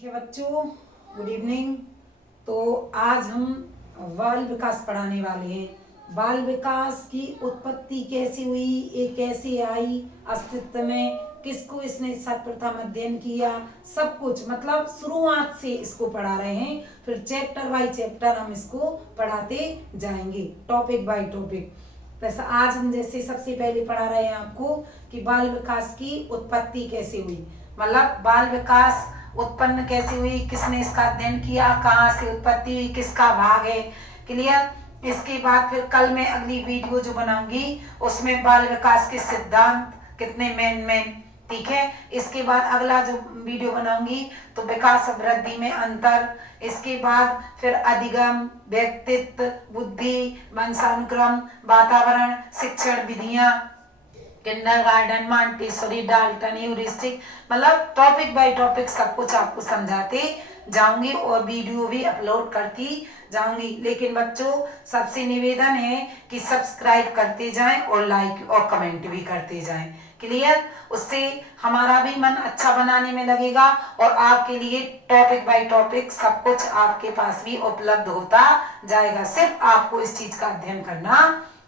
ठीक है बच्चों, गुड इवनिंग। तो आज हम बाल विकास पढ़ाने वाले हैं। बाल विकास की उत्पत्ति कैसी हुई, ये कैसे आई अस्तित्व में, किसको इसने सर्वप्रथम अध्ययन किया, सब कुछ मतलब शुरुआत से इसको पढ़ा रहे हैं। फिर चैप्टर बाय चैप्टर हम इसको पढ़ाते जाएंगे, टॉपिक बाय टॉपिक। वैसे आज हम जैसे सबसे पहले पढ़ा रहे हैं आपको कि बाल विकास की उत्पत्ति कैसे हुई, मतलब बाल विकास उत्पन्न कैसे हुई, किसने इसका अध्ययन किया, कहाँ से उत्पत्ति हुई, किसका भाग है। क्लियर। इसके बाद फिर कल मैं अगली वीडियो जो बनाऊंगी उसमें बाल विकास के सिद्धांत कितने मेन, ठीक है। इसके बाद अगला जो वीडियो बनाऊंगी तो विकास वृद्धि में अंतर, इसके बाद फिर अधिगम, व्यक्तित्व, बुद्धि, वंशानुक्रम, वातावरण, शिक्षण विधियां, किंडरगार्टन, मॉन्टेसरी, डाल्टन, ह्यूरिस्टिक, मतलब टॉपिक बाय टॉपिक सब कुछ आपको समझाते जाऊंगी और वीडियो भी अपलोड करती जाऊंगी। लेकिन बच्चों सबसे निवेदन है कि सब्सक्राइब करते जाएं और लाइक और कमेंट भी करते जाएं। क्लियर। उससे हमारा भी मन अच्छा बनाने में लगेगा और आपके लिए टॉपिक बाय टॉपिक सब कुछ आपके पास भी उपलब्ध होता जाएगा। सिर्फ आपको इस चीज का अध्ययन करना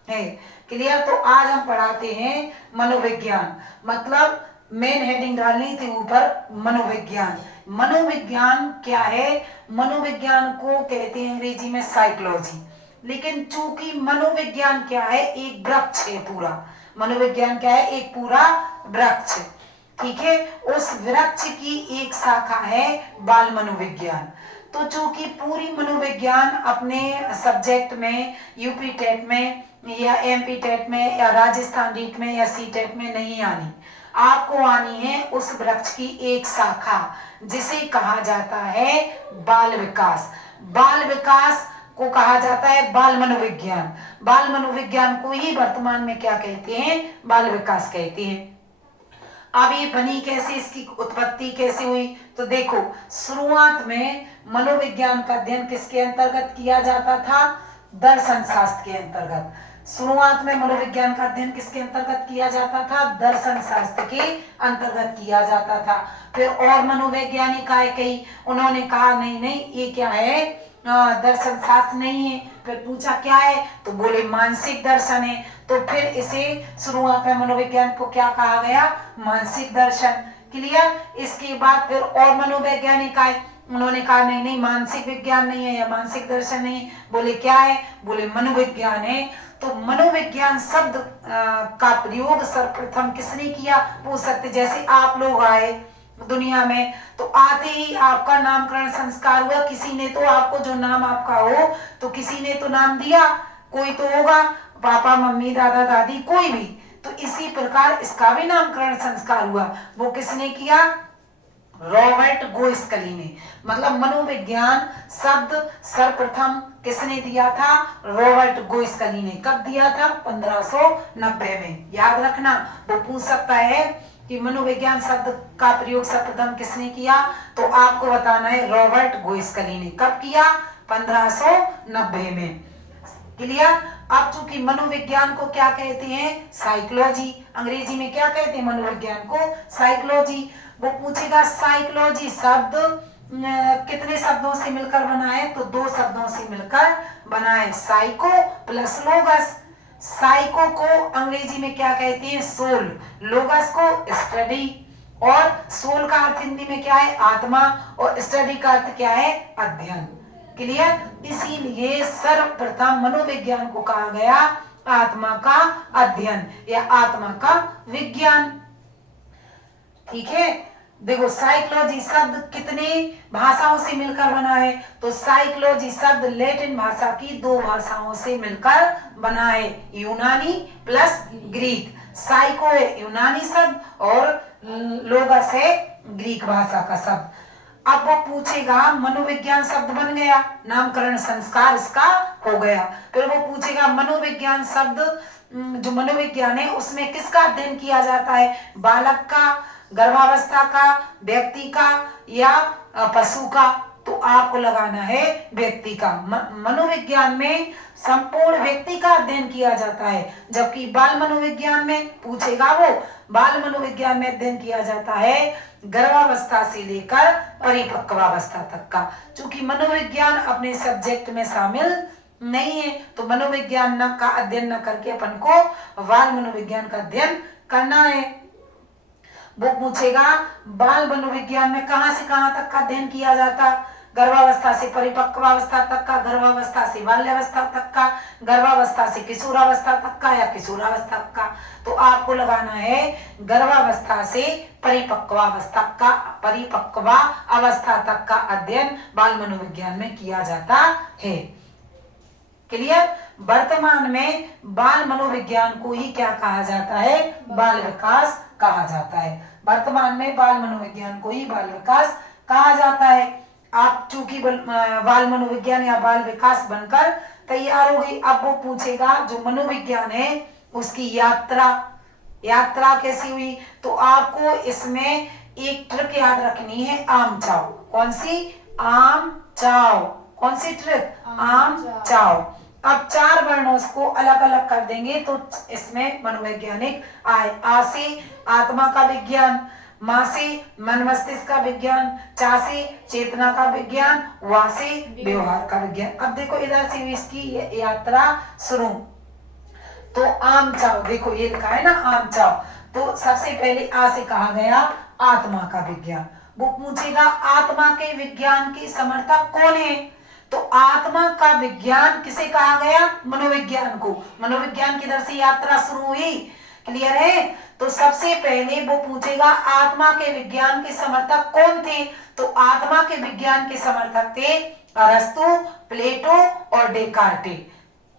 है। क्लियर। तो आज हम पढ़ाते हैं मनोविज्ञान, मतलब मेन हेडिंग डालनी थी ऊपर मनोविज्ञान। मनोविज्ञान क्या है? मनोविज्ञान को कहते हैं अंग्रेजी में साइकोलॉजी। लेकिन चूंकि मनोविज्ञान क्या है, एक वृक्ष है पूरा। मनोविज्ञान क्या है? एक पूरा वृक्ष, ठीक है। उस वृक्ष की एक शाखा है बाल मनोविज्ञान। तो चूंकि पूरी मनोविज्ञान अपने सब्जेक्ट में यूपी टेट में या एमपी टेट में या राजस्थान रीट में या सी टेट में नहीं आनी, आपको आनी है उस वृक्ष की एक शाखा जिसे कहा जाता है बाल विकास। बाल विकास को कहा जाता है बाल मनोविज्ञान। बाल मनोविज्ञान को ही वर्तमान में क्या कहते हैं? बाल विकास कहते हैं। अब ये बनी कैसे, इसकी उत्पत्ति कैसे हुई? तो देखो, शुरुआत में मनोविज्ञान का अध्ययन किसके अंतर्गत किया जाता था? दर्शन शास्त्र के अंतर्गत। शुरुआत में मनोविज्ञान का अध्ययन किसके अंतर्गत किया जाता था? दर्शन शास्त्र के अंतर्गत किया जाता था। फिर और मनोवैज्ञानिक आए कई, उन्होंने कहा नहीं नहीं ये क्या है, दर्शन शास्त्र नहीं है। फिर पूछा क्या है, तो बोले मानसिक दर्शन है। तो फिर इसे शुरुआत में मनोविज्ञान को क्या कहा गया? मानसिक दर्शन। क्लियर। इसके बाद फिर और मनोवैज्ञानिक आए, उन्होंने कहा नहीं नहीं मानसिक विज्ञान नहीं है या मानसिक दर्शन नहीं है। बोले क्या है? बोले मनोविज्ञान है। तो मनोविज्ञान शब्द का प्रयोग सर्वप्रथम किसने किया? पूछ सकते, जैसे आप लोग आए दुनिया में तो आते ही आपका नामकरण संस्कार हुआ, किसी ने तो आपको जो नाम आपका हो तो किसी ने तो नाम दिया, कोई तो होगा, पापा मम्मी दादा दादी कोई भी। तो इसी प्रकार इसका भी नामकरण संस्कार हुआ। वो किसने किया? रॉबर्ट गोस्कली ने। मतलब मनोविज्ञान शब्द सर्वप्रथम किसने दिया था? रॉबर्ट गोस्कली ने। कब दिया था? 1590 में। याद रखना, वो पूछ सकता है कि मनोविज्ञान शब्द का प्रयोग सर्वप्रथम किसने किया, तो आपको बताना है रॉबर्ट गोस्कली ने। कब किया? 1590 में। क्लियर। अब चूंकि मनोविज्ञान को क्या कहते हैं? साइकोलॉजी। अंग्रेजी में क्या कहते हैं मनोविज्ञान को? साइकोलॉजी। वो पूछेगा साइकोलॉजी शब्द कितने शब्दों से मिलकर बना है, तो दो शब्दों से मिलकर बना है, साइको प्लस लोगस। साइको को अंग्रेजी में क्या कहते हैं? सोल। लोगस को स्टडी। और सोल का अर्थ हिंदी में क्या है? आत्मा। और स्टडी का अर्थ क्या है? अध्ययन। क्लियर। इसीलिए सर्वप्रथम मनोविज्ञान को कहा गया आत्मा का अध्ययन या आत्मा का विज्ञान। ठीक है। देखो, साइकोलॉजी शब्द कितने भाषाओं से मिलकर बना है, तो साइकोलॉजी शब्द लैटिन भाषा की दो भाषाओं से मिलकर बना है, यूनानी प्लस ग्रीक। साइको है यूनानी शब्द और लोगस है ग्रीक भाषा का शब्द। अब वो पूछेगा, मनोविज्ञान शब्द बन गया, नामकरण संस्कार इसका हो गया। फिर वो पूछेगा मनोविज्ञान शब्द, जो मनोविज्ञान है उसमें किसका अध्ययन किया जाता है? बालक का, गर्भावस्था का, व्यक्ति का या पशु का? तो आपको लगाना है व्यक्ति का। मनोविज्ञान में संपूर्ण व्यक्ति का अध्ययन किया जाता है, जबकि बाल मनोविज्ञान में पूछेगा वो, बाल मनोविज्ञान में अध्ययन किया जाता है गर्भावस्था से लेकर परिपक्वावस्था तक का। चूंकि मनोविज्ञान अपने सब्जेक्ट में शामिल नहीं है, तो मनोविज्ञान का अध्ययन न करके अपन को बाल मनोविज्ञान का अध्ययन करना है। वो पूछेगा बाल मनोविज्ञान में कहां से कहां तक का अध्ययन किया जाता, गर्भावस्था से परिपक्वावस्था तक का, गर्भावस्था से बाल्यावस्था तक का, गर्भावस्था से किशोरावस्था तक का, या किशोरावस्था तक का। तो आपको लगाना है गर्भावस्था से परिपक्वावस्था का, परिपक्वा अवस्था तक का अध्ययन बाल मनोविज्ञान में किया जाता है। क्लियर? वर्तमान में बाल मनोविज्ञान को ही क्या कहा जाता है? बाल विकास कहा जाता है। वर्तमान में बाल मनोविज्ञान को ही बाल विकास कहा जाता है। आप चूंकि बाल मनोविज्ञान या बाल विकास बनकर तैयार हो गई, अब वो पूछेगा जो मनोविज्ञान है उसकी यात्रा, यात्रा कैसी हुई, तो आपको इसमें एक ट्रिक याद रखनी है, आम चाव। कौन सी? आम चाव। कौन सी ट्रिक? आम चाव। अब 4 वर्णों को अलग अलग कर देंगे तो इसमें मनोवैज्ञानिक आए। आ से आत्मा का विज्ञान, मा से मन मस्तिष्क का विज्ञान, चा से चेतना का विज्ञान, वा से व्यवहार का विज्ञान। अब देखो इधर से इसकी यात्रा शुरू। तो आम चाव, देखो ये लिखा है ना आम चाव। तो सबसे पहले आ से कहा गया आत्मा का विज्ञान। वो पूछेगा आत्मा के विज्ञान की समर्थक कौन है, तो आत्मा का विज्ञान किसे कहा गया? मनोविज्ञान को। मनोविज्ञान की तरफ से यात्रा शुरू हुई। क्लियर है? तो सबसे पहले वो पूछेगा आत्मा के विज्ञान के समर्थक कौन थे, तो आत्मा के विज्ञान के समर्थक थे अरस्तु, प्लेटो और डेकार्टे।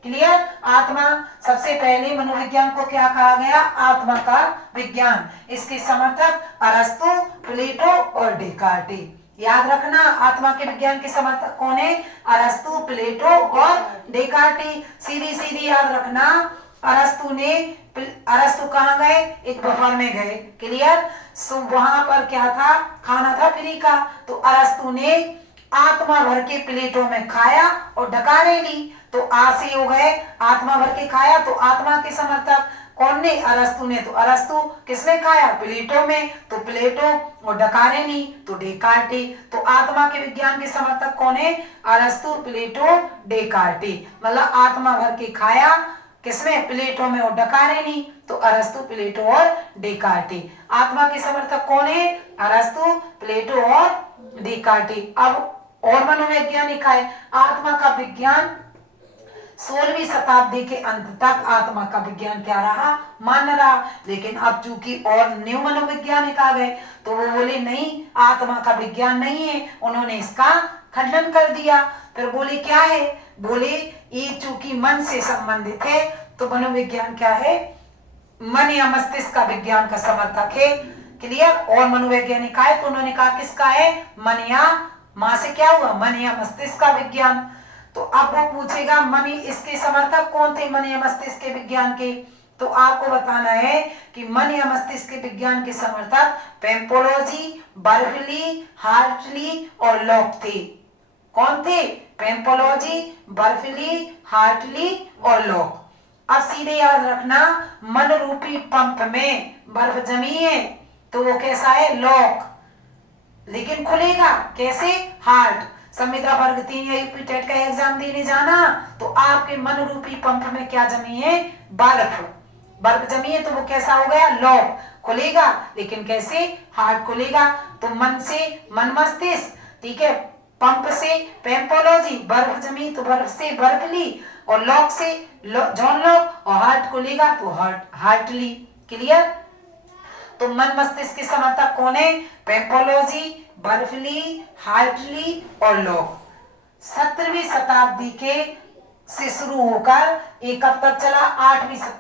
क्लियर? आत्मा सबसे पहले मनोविज्ञान को क्या कहा गया? आत्मा का विज्ञान। इसके समर्थक अरस्तु, प्लेटो और डेकार्टे। याद रखना आत्मा के विज्ञान के समर्थक कौन है? अरस्तु, प्लेटो और डेकार्टे। सीधी सीधी याद रखना। अरस्तु कहाँ गए? एक दोपहर में गए। क्लियर? सो वहां पर क्या था? खाना था फ्री का। तो अरस्तु ने आत्मा भर के प्लेटों में खाया और डकारे ली। तो आ से हो गए आत्मा भर के खाया, तो आत्मा के समर्थक कौन ने? अरस्तु ने। तो अरस्तु किसने खाया? प्लेटो में। तो प्लेटो और डकारे ली तो डेकार्टे। तो आत्मा के विज्ञान के समर्थक कौन है? अरस्तु, प्लेटो, डेकार्टे। मतलब आत्मा भर के खाया किसमें? प्लेटो में और डकारे ली तो अरस्तु, प्लेटो और डेकार्टे। आत्मा के समर्थक कौन है? अरस्तु, प्लेटो और डेकार्टे। अब और मनोवैज्ञानिक है। आत्मा का विज्ञान 16वीं शताब्दी के अंत तक आत्मा का विज्ञान क्या रहा? मान्य रहा। लेकिन अब चूंकि और न्यू मनोवैज्ञानिक आ गए तो वो बोले नहीं, आत्मा का विज्ञान नहीं है। उन्होंने इसका खंडन कर दिया। फिर बोले क्या है? बोले ये चूंकि मन से संबंधित है तो मनोविज्ञान क्या है? मन या मस्तिष्क का विज्ञान का समर्थक है। क्लियर? और मनोवैज्ञानिक आए तो उन्होंने कहा किसका है? मन या मां से क्या हुआ? मन या मस्तिष्क का विज्ञान। तो अब वो पूछेगा मन, इसके समर्थक कौन थे मन या मस्तिष्क के विज्ञान के? तो आपको बताना है कि मन या मस्तिष्क के विज्ञान के समर्थक पेम्पोलोजी, बर्फली, हार्टली और लॉक थे। कौन थे? पेम्पोलोजी, बर्फली, हार्टली और लॉक। अब सीधे याद रखना मन रूपी पंप में बर्फ जमी है तो वो कैसा है? लॉक। लेकिन खुलेगा कैसे? हार्ट। संविदा वर्ग 3 या यूपी टेट का एग्जाम देने जाना तो आपके मन रूपी पंप में क्या जमी है? बर्फ। बर्फ जमी है तो वो कैसा हो गया? लॉक। खुलेगा लेकिन कैसे? हार्ट खुलेगा। तो मन से मन मस्तिष्क, ठीक है, पंप से पेम्पोलॉजी, बर्फ जमी तो बर्फ से बर्फली, और लॉक से जॉन लॉक, और हार्ट खुलेगा तो हार्टली। क्लियर? तो मन मस्तिष्क के समर्थक कौन है? पेम्पोलॉजी, बर्फली, हार्टली और लॉक। 17वीं शताब्दी के से शुरू होकर ये कब तक चला?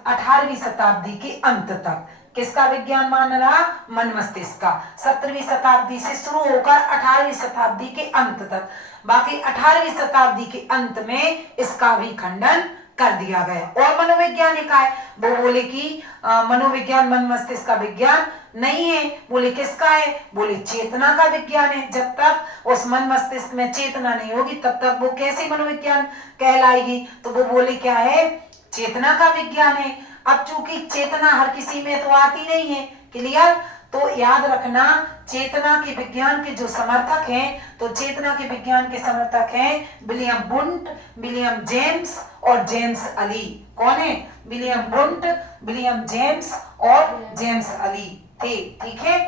18वीं शताब्दी के अंत तक। किसका विज्ञान मान रहा? मन मस्तिष्क का। 17वीं शताब्दी से शुरू होकर 18वीं शताब्दी के अंत तक। बाकी 18वीं शताब्दी के अंत में इसका भी खंडन कर दिया गया। और मनोविज्ञान का है, वो बोले कि मनोविज्ञान मन मस्तिष्क का विज्ञान नहीं है। बोले किसका है? बोले चेतना का विज्ञान है। जब तक उस मन मस्तिष्क में चेतना नहीं होगी तब तक वो कैसे मनोविज्ञान कहलाएगी? तो वो बोले क्या है? चेतना का विज्ञान है। अब चूंकि चेतना हर किसी में तो आती नहीं है, क्लियर? तो याद रखना, चेतना के विज्ञान के जो समर्थक हैं, तो चेतना के विज्ञान के समर्थक हैं विलियम वुंट, विलियम जेम्स और जेम्स अली। कौन है? विलियम वुंट, विलियम जेम्स और जेम्स अली थे। ठीक है,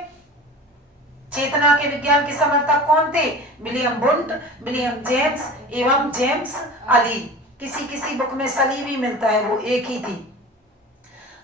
चेतना के विज्ञान के समर्थक कौन थे? विलियम वुंट, विलियम जेम्स एवं जेम्स अली। किसी किसी बुक में सली भी मिलता है, वो एक ही थी।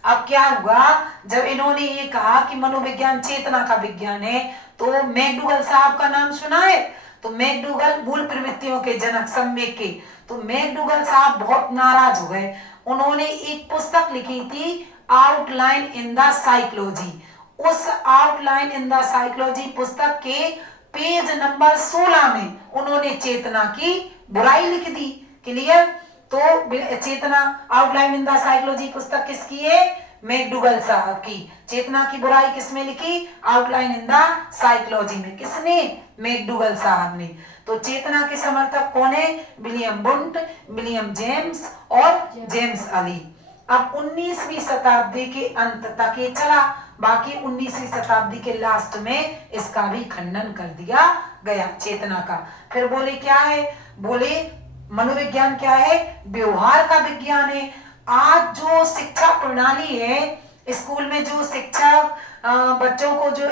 अब क्या हुआ, जब इन्होंने ये कहा कि मनोविज्ञान चेतना का विज्ञान है, तो मैकडूगल साहब का नाम सुना है? तो मैकडूगल मूल प्रवृत्तियों के जनक सम्यक के, तो मैकडूगल साहब बहुत नाराज हो गए। उन्होंने एक पुस्तक लिखी थी आउटलाइन इन द साइकोलॉजी। उस आउटलाइन इन द साइकोलॉजी पुस्तक के पेज नंबर 16 में उन्होंने चेतना की बुराई लिख दी। क्लियर? तो चेतना आउटलाइन इन द साइकोलॉजी पुस्तक किसकी है? मैकडूगल साहब की। चेतना की बुराई किसमें लिखी? आउटलाइन इन द साइकोलॉजी में। किसने? मैकडूगल साहब ने। तो चेतना के समर्थक कौन है? विलियम वुंट, विलियम जेम्स और जेम्स अली। अब 19वीं शताब्दी के अंत तक ये चला, बाकी 19वीं शताब्दी के लास्ट में इसका भी खंडन कर दिया गया, चेतना का। फिर बोले क्या है? बोले मनोविज्ञान क्या है? व्यवहार का विज्ञान है। आज जो शिक्षा प्रणाली है, स्कूल में जो शिक्षक बच्चों को जो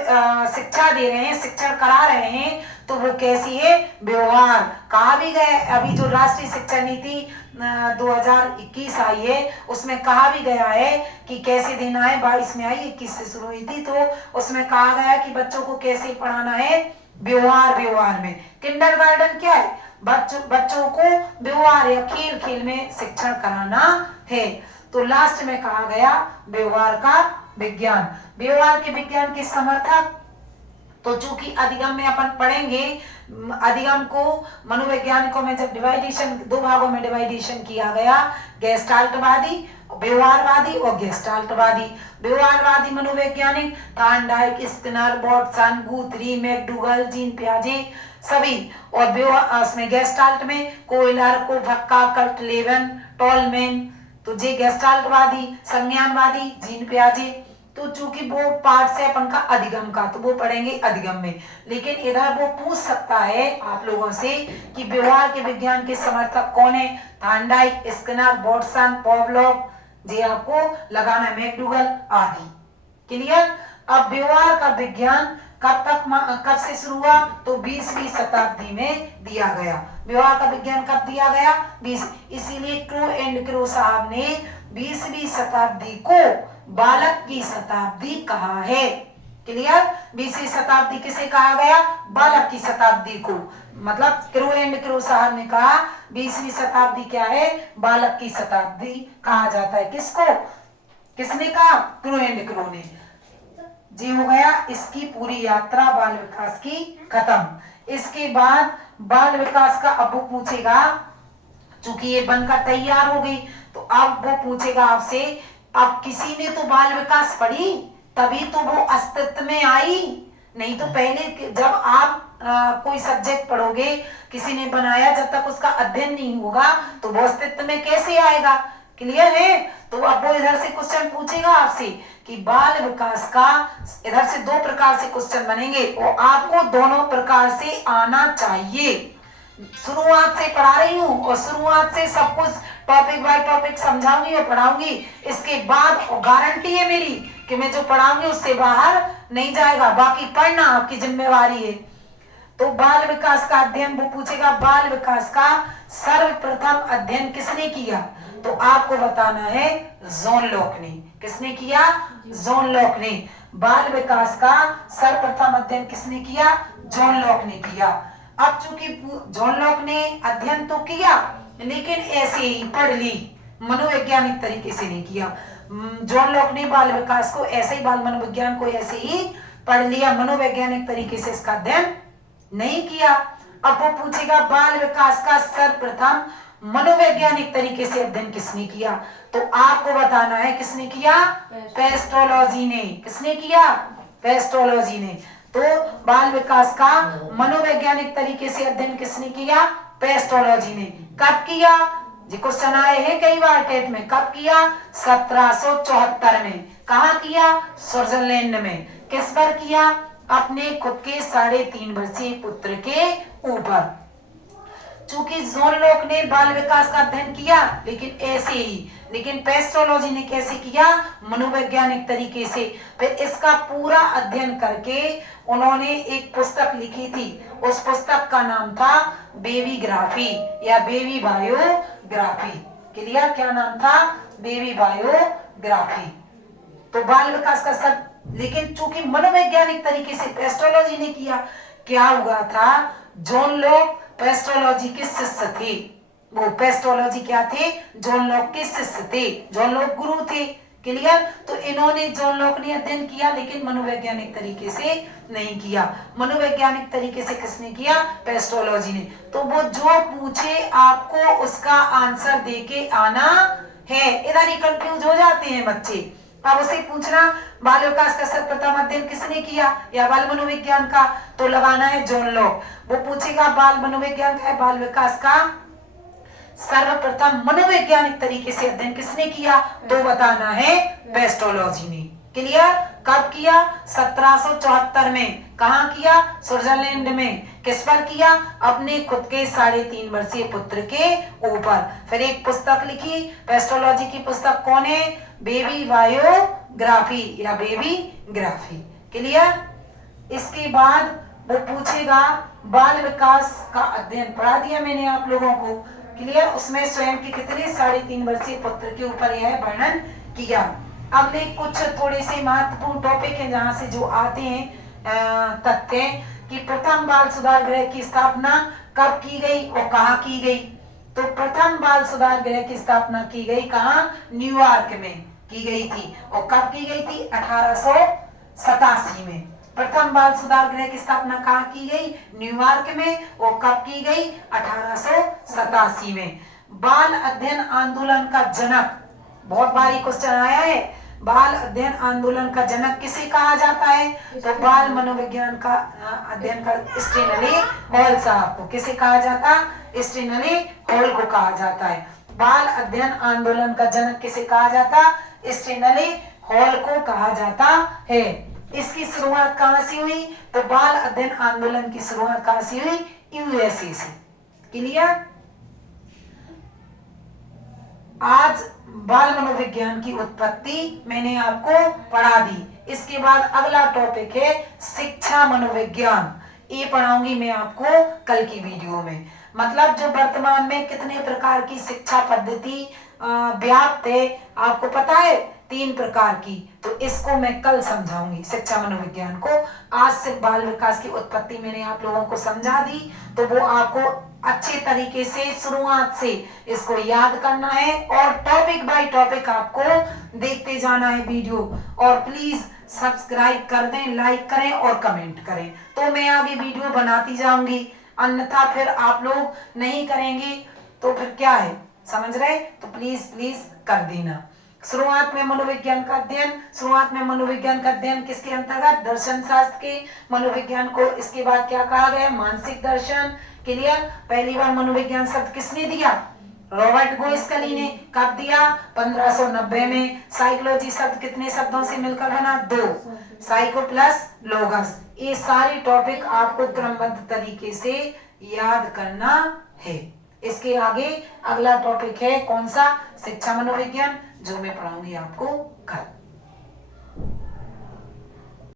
शिक्षा दे रहे हैं, शिक्षण करा रहे हैं, तो वो कैसी है? व्यवहार। कहा भी गया, अभी जो राष्ट्रीय शिक्षा नीति 2021 आई है, उसमें कहा भी गया है कि कैसे देना है। 22 में आई, 21 से शुरू हुई थी, तो उसमें कहा गया कि बच्चों को कैसे पढ़ाना है? व्यवहार। व्यवहार में किंडरगार्टन क्या है? बच्चों को व्यवहार या खेल खेल में शिक्षण कराना है। तो लास्ट में कहा गया व्यवहार का विज्ञान। व्यवहार के विज्ञान के समर्थक, तो चूंकि अधिगम में अपन पढ़ेंगे, अधिगम को मनोवैज्ञानिकों में जब डिवाइडेशन, दो भागों में डिवाइडेशन किया गया, गेस्टाल्टवादी, व्यवहारवादी और गेस्टाल्टवादी। व्यवहारवादी मनोवैज्ञानिक Thorndike, Skinner, Watson, Guthrie, McDougall, Jean पियाजे सभी। और उसमें गेस्टाल्ट में Kohler, Koffka, Kurt Lewin, Tolman. तो जे गेस्टाल्टवादी, संज्ञानवादी, जीन पियाजे। तो चूंकि वो पार्ट से अपन का अधिगम का, तो वो पढ़ेंगे अधिगम में। लेकिन इधर वो पूछ सकता है आप लोगों से कि व्यवहार के विज्ञान के समर्थक कौन है? Thorndike, Skinner, Watson, Pavlov. जी आपको लगाना है मैकडूगल आदि। क्लियर? अब व्यवहार का विज्ञान कब से शुरू हुआ? तो 20वीं शताब्दी में दिया गया। व्यवहार का विज्ञान कब दिया गया? 20। इसीलिए क्रो एंड क्रो साहब ने 20वीं शताब्दी को बालक की शताब्दी कहा है। क्लियर? 20वीं शताब्दी किसे कहा गया? बालक की शताब्दी को। मतलब क्रो एंड क्रो साहब ने कहा 20वीं शताब्दी क्या है? बालक की शताब्दी कहा जाता है। किसको? किसने कहा? क्रो एंड क्रो ने। जी हो गया इसकी पूरी यात्रा बाल विकास की खत्म। इसके बाद बाल विकास का अब वो पूछेगा, चूंकि ये बनकर तैयार हो गई, तो अब वो पूछेगा आपसे, अब किसी ने तो बाल विकास पढ़ी तभी तो वो अस्तित्व में आई, नहीं तो पहले जब आप कोई सब्जेक्ट पढ़ोगे, किसी ने बनाया, जब तक उसका अध्ययन नहीं होगा तो वो अस्तित्व में कैसे आएगा? क्लियर है? तो अब वो इधर से क्वेश्चन पूछेगा आपसे कि बाल विकास का, इधर से दो प्रकार से क्वेश्चन बनेंगे और आपको दोनों प्रकार से आना चाहिए। शुरुआत से पढ़ा रही हूँ और शुरुआत से सब कुछ टॉपिक बाय टॉपिक समझाऊंगी और पढ़ाऊंगी। इसके बाद गारंटी है मेरी कि मैं जो पढ़ाऊंगी उससे बाहर नहीं जाएगा, बाकी पढ़ना आपकी जिम्मेवारी है। तो बाल विकास का अध्ययन वो पूछेगा, बाल विकास का सर्वप्रथम अध्ययन किसने किया? तो आपको बताना है जॉन लॉक ने। किसने किया? जॉन लॉक ने। बाल विकास का सर्वप्रथम अध्ययन किसने किया? जॉन लॉक ने किया। अब चूंकि जॉन लॉक ने अध्ययन तो किया लेकिन ऐसे ही पढ़ ली, मनोवैज्ञानिक तरीके से नहीं किया। जॉन लॉक ने बाल विकास को ऐसे ही, बाल मनोविज्ञान को ऐसे ही पढ़ लिया, मनोवैज्ञानिक तरीके से इसका अध्ययन नहीं किया। अब वो पूछेगा बाल विकास का सर्वप्रथम मनोवैज्ञानिक तरीके से अध्ययन किसने किया? तो आपको बताना है किसने किया? पेस्टोलॉजी ने। किसने किया? पेस्टोलॉजी ने। तो बाल विकास का मनोवैज्ञानिक तरीके से अध्ययन किसने किया? पेस्टोलॉजी ने। कब किया? जी क्वेश्चन आए हैं कई बार टेट में। कब किया? 1774 में। कहा किया? स्विट्जरलैंड में। किस पर किया? अपने खुद के 3.5 वर्षीय पुत्र के ऊपर। चूंकि जॉन लॉक ने बाल विकास का अध्ययन किया लेकिन ऐसे ही, लेकिन पेस्टोलॉजी ने कैसे किया? मनोवैज्ञानिक तरीके से। फिर इसका पूरा अध्ययन करके उन्होंने एक पुस्तक लिखी थी। उस पुस्तक का नाम था बेबी ग्राफी या बेबी बायोग्राफी। क्लियर? क्या नाम था? Baby biography. तो बाल विकास का सब, लेकिन चूंकि मनोवैज्ञानिक तरीके से पेस्टोलॉजी ने किया, क्या हुआ था? जॉन लॉक पेस्टोलॉजी के शिष्य थे। वो पेस्टोलॉजी क्या थे? जॉन लॉक के शिष्य थे। जॉन लॉक गुरु थे। क्लियर? तो इन्होंने, जॉन लॉक ने अध्ययन किया लेकिन मनोवैज्ञानिक तरीके से नहीं किया। मनोवैज्ञानिक तरीके से किसने किया? पेस्टोलॉजी ने। तो वो जो पूछे आपको उसका आंसर देके आना है। इधर ही कंफ्यूज हो जाते हैं बच्चे। अब उसे पूछना बाल विकास का सर्वप्रथम अध्ययन किसने किया या बाल मनोविज्ञान का, तो लगाना है जॉन लॉक। वो पूछेगा बाल मनोविज्ञान का, बाल विकास का सर्वप्रथम मनोवैज्ञानिक तरीके से अध्ययन किसने किया, तो बताना है पेस्टोलॉजी ने। क्लियर? कब किया? 1774 में। कहा किया? स्विट्जरलैंड में। किस पर किया? अपने खुद के 3.5 वर्षीय पुत्र के ऊपर। फिर एक पुस्तक लिखी, पेस्टोलॉजी की पुस्तक कौन है? बेबी बायोग्राफी या बेबी ग्राफी। क्लियर? इसके बाद वो पूछेगा बाल विकास का अध्ययन, पढ़ा दिया मैंने आप लोगों को। क्लियर? उसमें स्वयं के कितने 3.5 वर्षीय पुत्र के ऊपर यह वर्णन किया। अगले कुछ थोड़े से महत्वपूर्ण टॉपिक हैं जहां से जो आते हैं तथ्य कि प्रथम बाल सुधार गृह की स्थापना कब की गई और कहाँ की गई। तो प्रथम बाल सुधार गृह की स्थापना की गई कहाँ? न्यूयॉर्क में की गई थी। और कब की गई थी? 1887 में। प्रथम बाल सुधार गृह की स्थापना कहाँ की गई? न्यूयॉर्क में। और कब की गई? 1887 में। बाल अध्ययन आंदोलन का जनक, बहुत बारी क्वेश्चन आया है, बाल अध्ययन आंदोलन का जनक किसे कहा जाता है? तो बाल मनोविज्ञान का अध्ययन का स्टेनली हॉल साहब को। किसे कहा जाता? स्टेनली हॉल को कहा जाता है। बाल अध्ययन आंदोलन का जनक किसे कहा जाता? स्टेनली हॉल को कहा जाता है। इसकी शुरुआत कहां से हुई? तो बाल अध्ययन आंदोलन की शुरुआत कहां से हुई? यूएसए से। क्लियर? आज बाल मनोविज्ञान की उत्पत्ति मैंने आपको पढ़ा दी। इसके बाद अगला टॉपिक है शिक्षा मनोविज्ञान। ये पढ़ाऊंगी मैं आपको कल की वीडियो में। मतलब जो वर्तमान में कितने प्रकार की शिक्षा पद्धति व्याप्त है आपको पता है? 3 प्रकार की। तो इसको मैं कल समझाऊंगी, शिक्षा मनोविज्ञान को। आज से बाल विकास की उत्पत्ति मैंने आप लोगों को समझा दी, तो वो आपको अच्छे तरीके से शुरुआत से इसको याद करना है और टॉपिक बाय टॉपिक आपको देखते जाना है वीडियो। और प्लीज सब्सक्राइब कर दें, लाइक करें और कमेंट करें, तो मैं आगे वीडियो बनाती जाऊंगी। अन्यथा फिर आप लोग नहीं करेंगे तो फिर क्या है, समझ रहे? तो प्लीज कर देना। शुरुआत में मनोविज्ञान का अध्ययन, शुरुआत में मनोविज्ञान का अध्ययन किसके अंतर्गत? दर्शन शास्त्र के मनोविज्ञान को। इसके बाद क्या कहा गया? मानसिक दर्शन। क्लियर? पहली बार मनोविज्ञान शब्द किसने दिया? रॉबर्ट गोएस्कली ने। कब दिया? 1590 में। साइकोलॉजी शब्द कितने शब्दों से मिलकर बना? 2, साइको प्लस लोगस। ये सारे टॉपिक आपको क्रमबद्ध तरीके से याद करना है। इसके आगे अगला टॉपिक है कौन सा? शिक्षा मनोविज्ञान, जो मैं पढ़ाऊंगी आपको कल।